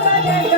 Obrigada.